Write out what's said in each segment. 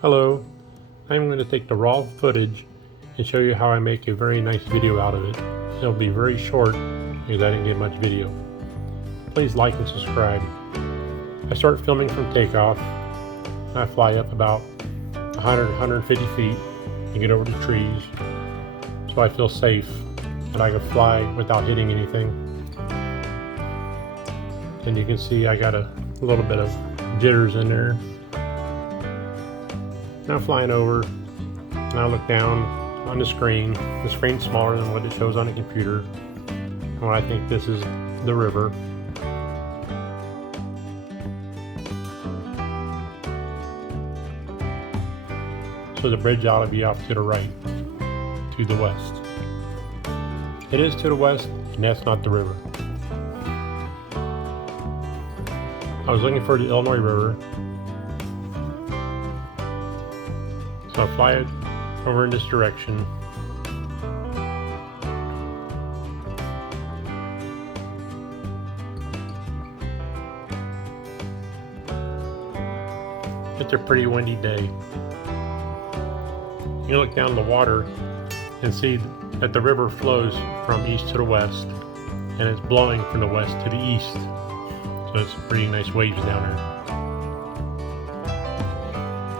Hello, I'm going to take the raw footage and show you how I make a very nice video out of it. It'll be very short because I didn't get much video. Please like and subscribe. I start filming from takeoff. I fly up about 100-150 feet and get over the trees so I feel safe and I can fly without hitting anything. And you can see I got a little bit of jitters in there. Now flying over, and I look down on the screen. The screen's smaller than what it shows on the computer. And I think this is the river. So the bridge ought to be off to the right, to the west. It is to the west, and that's not the river. I was looking for the Illinois River. So I fly it over in this direction. It's a pretty windy day. You look down the water and see that the river flows from east to the west, and it's blowing from the west to the east. So it's pretty nice waves down there.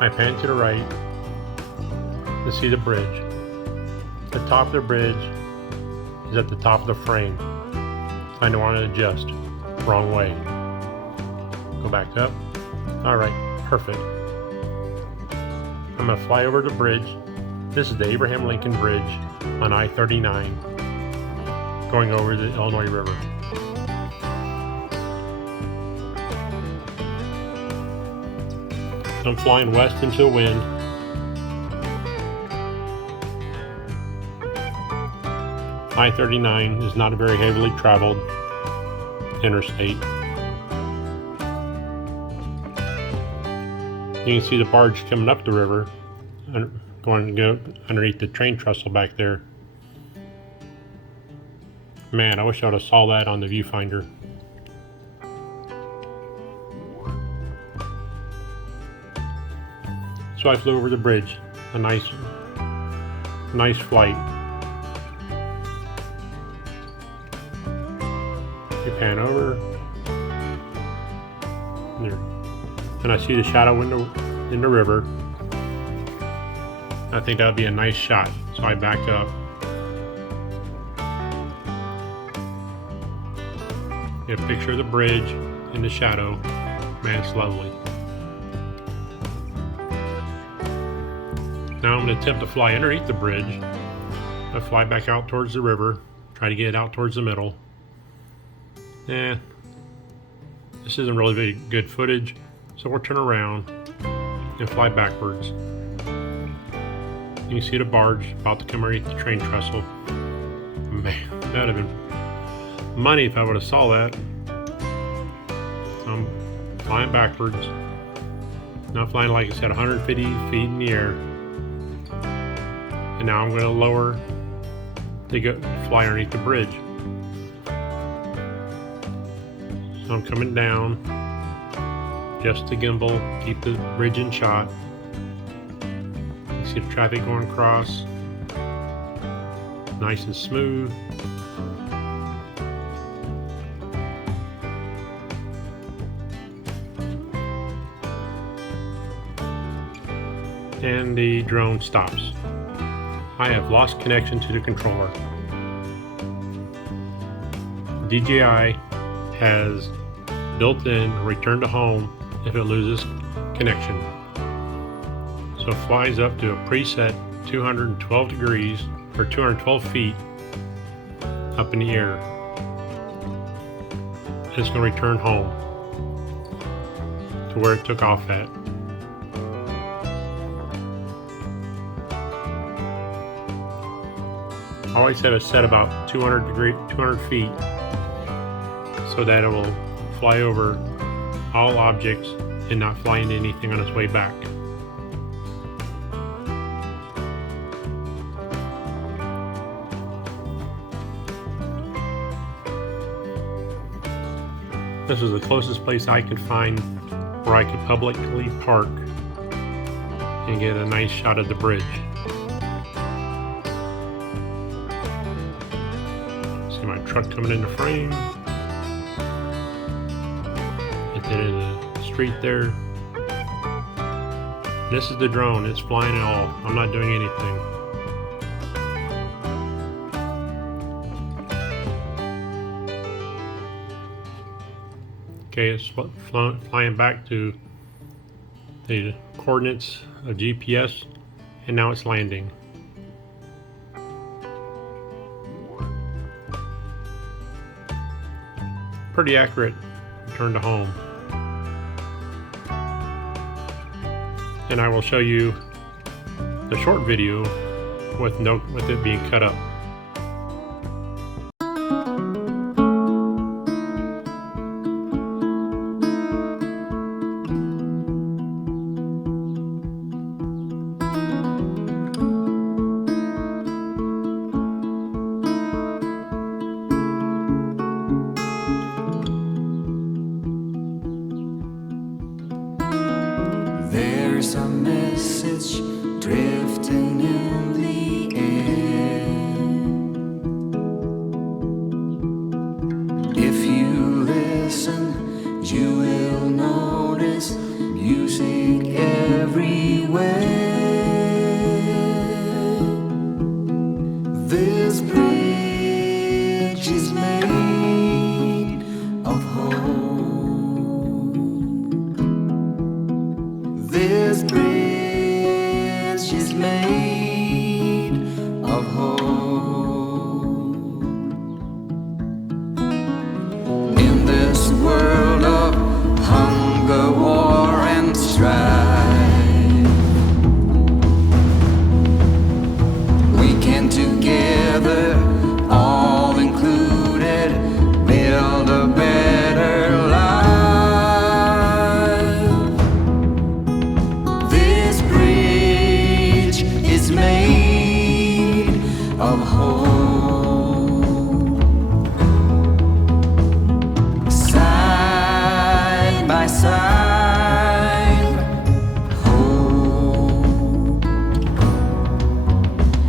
I pan to the right to see the bridge. The top of the bridge is at the top of the frame. I don't want to adjust. Wrong way. Go back up. Alright, perfect. I'm going to fly over the bridge. This is the Abraham Lincoln Bridge on I-39 going over the Illinois River. I'm flying west into the wind. I-39 is not a very heavily traveled interstate. You can see the barge coming up the river, going to go underneath the train trestle back there. Man, I wish I would have saw that on the viewfinder. So I flew over the bridge. A nice flight. You pan over there, and I see the shadow in the river. I think that would be a nice shot, so I back up. Get a picture of the bridge in the shadow. Man, it's lovely. Now I'm going to attempt to fly underneath the bridge. I fly back out towards the river, try to get it out towards the middle. This isn't really very good footage, so we'll turn around and fly backwards. You can see the barge about to come underneath the train trestle. Man, that would have been money if I would have saw that. So I'm flying backwards. Now flying, like I said, 150 feet in the air. And now I'm going to lower to fly underneath the bridge. So I'm coming down just to gimbal, keep the bridge in shot. You see the traffic going across, nice and smooth. And the drone stops. I have lost connection to the controller. DJI has built-in return to home if it loses connection. So it flies up to a preset 212 degrees or 212 feet up in the air. And it's going to return home to where it took off at. I always had it set about 200 feet so that it will fly over all objects and not fly into anything on its way back. This is the closest place I could find where I could publicly park and get a nice shot of the bridge. See my truck coming in the frame. At the end of the street there. This is the drone. It's flying it all. I'm not doing anything. Okay, it's flying back to the coordinates of GPS, and now it's landing. Pretty accurate return to home. And I will show you the short video with it being cut up. There's a message drifting in the air. If you listen, you will notice music everywhere. This bridge is made of hope. This bridge is made of hope. In this world of hunger, war, and strife, we can together, all included, build a better life. Made of hope. Side by side, hope.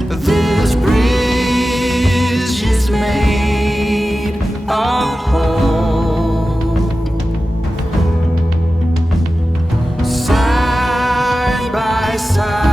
This bridge is made of hope. Side by side.